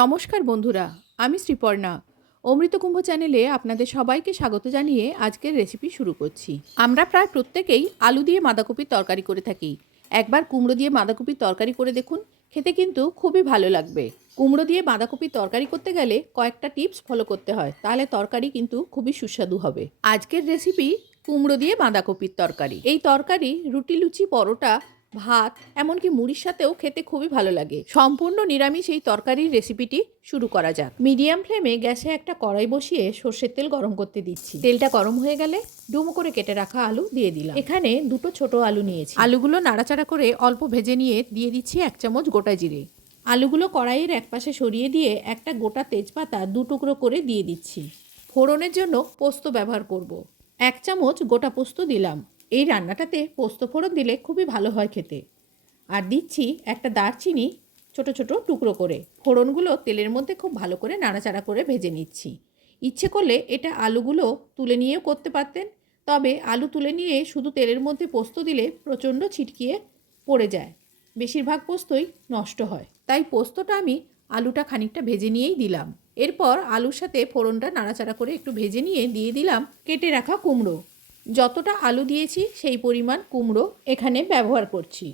নমস্কার বন্ধুরা, আমি শ্রীপর্ণা। অমৃতকুম্ভ চ্যানেলে আপনাদের সবাইকে স্বাগত জানিয়ে আজকের রেসিপি শুরু করছি। আমরা প্রায় প্রত্যেকেই আলু দিয়ে বাঁধাকপির তরকারি করে থাকি। একবার কুমড়ো দিয়ে বাঁধাকপির তরকারি করে দেখুন, খেতে কিন্তু খুবই ভালো লাগবে। কুমড়ো দিয়ে বাঁধাকপির তরকারি করতে গেলে কয়েকটা টিপস ফলো করতে হয়, তাহলে তরকারি কিন্তু খুবই সুস্বাদু হবে। আজকের রেসিপি কুমড়ো দিয়ে বাঁধাকপির তরকারি। এই তরকারি রুটি, লুচি, পরোটা ভাত, এমনকি মুড়ির সাথেও খেতে খুবই ভালো লাগে। সম্পূর্ণ নিরামিষ এই তরকারির রেসিপিটি শুরু করা যাক। মিডিয়াম ফ্লেমে গ্যাসে একটা কড়াই বসিয়ে সর্ষের তেল গরম করতে দিচ্ছি। তেলটা গরম হয়ে গেলে ডুমো করে কেটে রাখা আলু দিয়ে দিলাম। এখানে দুটো ছোট আলু নিয়েছি। আলুগুলো নাড়াচাড়া করে অল্প ভেজে নিয়ে দিয়ে দিচ্ছি এক চামচ গোটা জিরে। আলুগুলো কড়াইয়ের একপাশে সরিয়ে দিয়ে একটা গোটা তেজপাতা দু টুকরো করে দিয়ে দিচ্ছি। ফোড়নের জন্য পোস্ত ব্যবহার করব। এক চামচ গোটা পোস্ত দিলাম। এই রান্নাটাতে পোস্ত ফোড়ন দিলে খুবই ভালো হয় খেতে। আর দিচ্ছি একটা দারচিনি ছোট ছোট টুকরো করে। ফোড়নগুলো তেলের মধ্যে খুব ভালো করে নাড়াচাড়া করে ভেজে নিচ্ছি। ইচ্ছে করলে এটা আলুগুলো তুলে নিয়েও করতে পারতেন, তবে আলু তুলে নিয়ে শুধু তেলের মধ্যে পোস্ত দিলে প্রচণ্ড ছিটকিয়ে পড়ে যায়। বেশিরভাগ পোস্তই নষ্ট হয়। তাই পোস্তটা আমি আলুটা খানিকটা ভেজে নিয়েই দিলাম। এরপর আলুর সাথে ফোড়নটা নাড়াচাড়া করে একটু ভেজে নিয়ে দিয়ে দিলাম কেটে রাখা কুমড়ো। যতটা আলু দিয়েছি, সেই পরিমাণ কুমড়ো এখানে ব্যবহার করছি।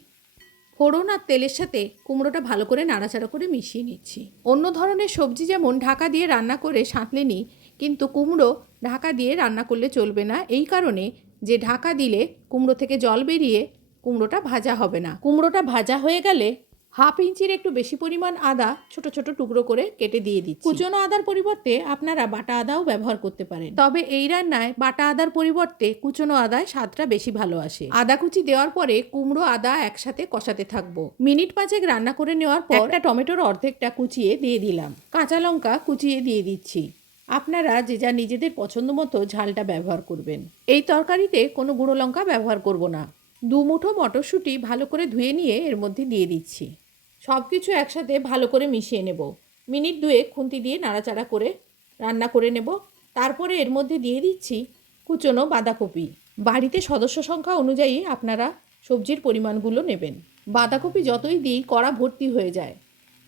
ফোড়ন আর তেলের সাথে কুমড়োটা ভালো করে নাড়াচাড়া করে মিশিয়ে নিচ্ছি। অন্য ধরনের সবজি যেমন ঢাকা দিয়ে রান্না করে সাঁতলে নিই কিন্তু কুমড়ো ঢাকা দিয়ে রান্না করলে চলবে না। এই কারণে যে ঢাকা দিলে কুমড়ো থেকে জল বেরিয়ে কুমড়োটা ভাজা হবে না। কুমড়োটা ভাজা হয়ে গেলে হাফ ইঞ্চির একটু বেশি পরিমাণ আদা ছোট ছোট টুকরো করে কেটে দিয়ে দিচ্ছি। কুচনো আদার পরিবর্তে আপনারা বাটা আদাও ব্যবহার করতে পারেন। তবে এই রান্নায় বাটা আদার পরিবর্তে কুচনো আদায় স্বাদটা বেশি ভালো আসে। আদা কুচি দেওয়ার পরে কুমড়ো আদা একসাথে কষাতে থাকব। মিনিট পাঁচেক রান্না করে নেওয়ার পর একটা টমেটোর অর্ধেকটা কুচিয়ে দিয়ে দিলাম। কাঁচা লঙ্কা কুচিয়ে দিয়ে দিচ্ছি। আপনারা যে যা নিজেদের পছন্দ মতো ঝালটা ব্যবহার করবেন। এই তরকারিতে কোনো গুঁড়ো লঙ্কা ব্যবহার করব না। দু মুঠো মটরশুঁটি ভালো করে ধুয়ে নিয়ে এর মধ্যে দিয়ে দিচ্ছি। সব কিছু একসাথে ভালো করে মিশিয়ে নেব। মিনিট দুয়ে খুন্তি দিয়ে নাড়াচাড়া করে রান্না করে নেব। তারপরে এর মধ্যে দিয়ে দিচ্ছি কুচনো বাঁধাকপি। বাড়িতে সদস্য সংখ্যা অনুযায়ী আপনারা সবজির পরিমাণগুলো নেবেন। বাঁধাকপি যতই দিই কড়া ভর্তি হয়ে যায়।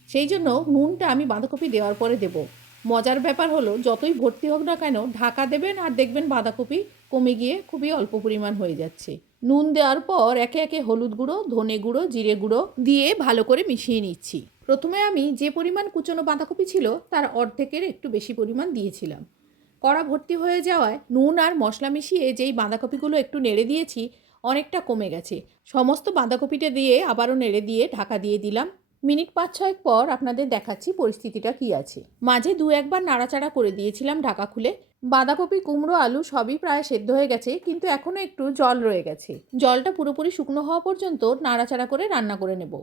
সেই জন্য নুনটা আমি বাঁধাকপি দেওয়ার পরে দেব। মজার ব্যাপার হলো, যতই ভর্তি হোক না কেন, ঢাকা দেবেন আর দেখবেন বাঁধাকপি কমে গিয়ে খুবই অল্প পরিমাণ হয়ে যাচ্ছে। নুন দেওয়ার পর একে একে হলুদ গুঁড়ো, ধনে গুঁড়ো, জিরে গুঁড়ো দিয়ে ভালো করে মিশিয়ে নিচ্ছি। প্রথমে আমি যে পরিমাণ কুচনো বাঁধাকপি ছিল তার অর্ধেকের একটু বেশি পরিমাণ দিয়েছিলাম। কড়া ভর্তি হয়ে যাওয়ায় নুন আর মশলা মিশিয়ে যেই বাঁধাকপিগুলো একটু নেড়ে দিয়েছি, অনেকটা কমে গেছে। সমস্ত বাঁধাকপিটা দিয়ে আবারও নেড়ে দিয়ে ঢাকা দিয়ে দিলাম। মিনিট পাঁচ ছয়েক পর আপনাদের দেখাচ্ছি পরিস্থিতিটা কি আছে। মাঝে দু একবার নাড়াচাড়া করে দিয়েছিলাম ঢাকা খুলে। বাঁধাকপি, কুমড়ো, আলু সবই প্রায় সেদ্ধ হয়ে গেছে, কিন্তু এখনও একটু জল রয়ে গেছে। জলটা পুরোপুরি শুকনো হওয়া পর্যন্ত নাড়াচাড়া করে রান্না করে নেব।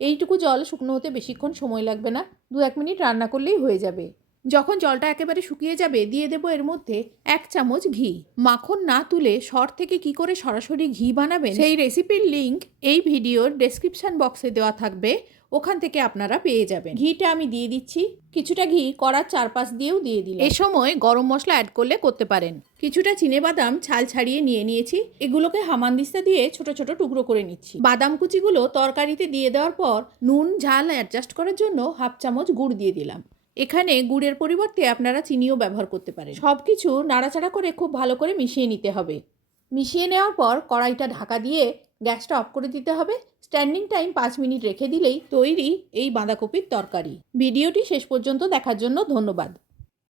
এইটুকু জল শুকনো হতে বেশিক্ষণ সময় লাগবে না। দু এক মিনিট রান্না করলেই হয়ে যাবে। যখন জলটা একেবারে শুকিয়ে যাবে, দিয়ে দেবো এর মধ্যে এক চামচ ঘি। মাখন না তুলে সর থেকে কি করে সরাসরি ঘি বানাবেন, সেই রেসিপির লিংক এই ভিডিওর ডেসক্রিপশন বক্সে দেওয়া থাকবে। ওখান থেকে আপনারা পেয়ে যাবেন। ঘিটা আমি দিয়ে দিচ্ছি। কিছুটা ঘি কড়ার চারপাশ দিয়েও দিয়ে দিলাম। এ সময় গরম মশলা অ্যাড করলে করতে পারেন। কিছুটা চিনে বাদাম ছাল ছাড়িয়ে নিয়ে নিয়েছি। এগুলোকে হামানদিস্তা দিয়ে ছোট ছোট টুকরো করে নিচ্ছি। বাদাম কুচিগুলো তরকারিতে দিয়ে দেওয়ার পর নুন, ঝাল অ্যাডজাস্ট করার জন্য হাফ চামচ গুড় দিয়ে দিলাম। এখানে গুড়ের পরিবর্তে আপনারা চিনিও ব্যবহার করতে পারেন। সব কিছু নাড়াচাড়া করে খুব ভালো করে মিশিয়ে নিতে হবে। মিশিয়ে নেওয়ার পর কড়াইটা ঢাকা দিয়ে গ্যাসটা অফ করে দিতে হবে। স্ট্যান্ডিং টাইম পাঁচ মিনিট রেখে দিলেই তৈরি এই বাঁধাকপির তরকারি। ভিডিওটি শেষ পর্যন্ত দেখার জন্য ধন্যবাদ।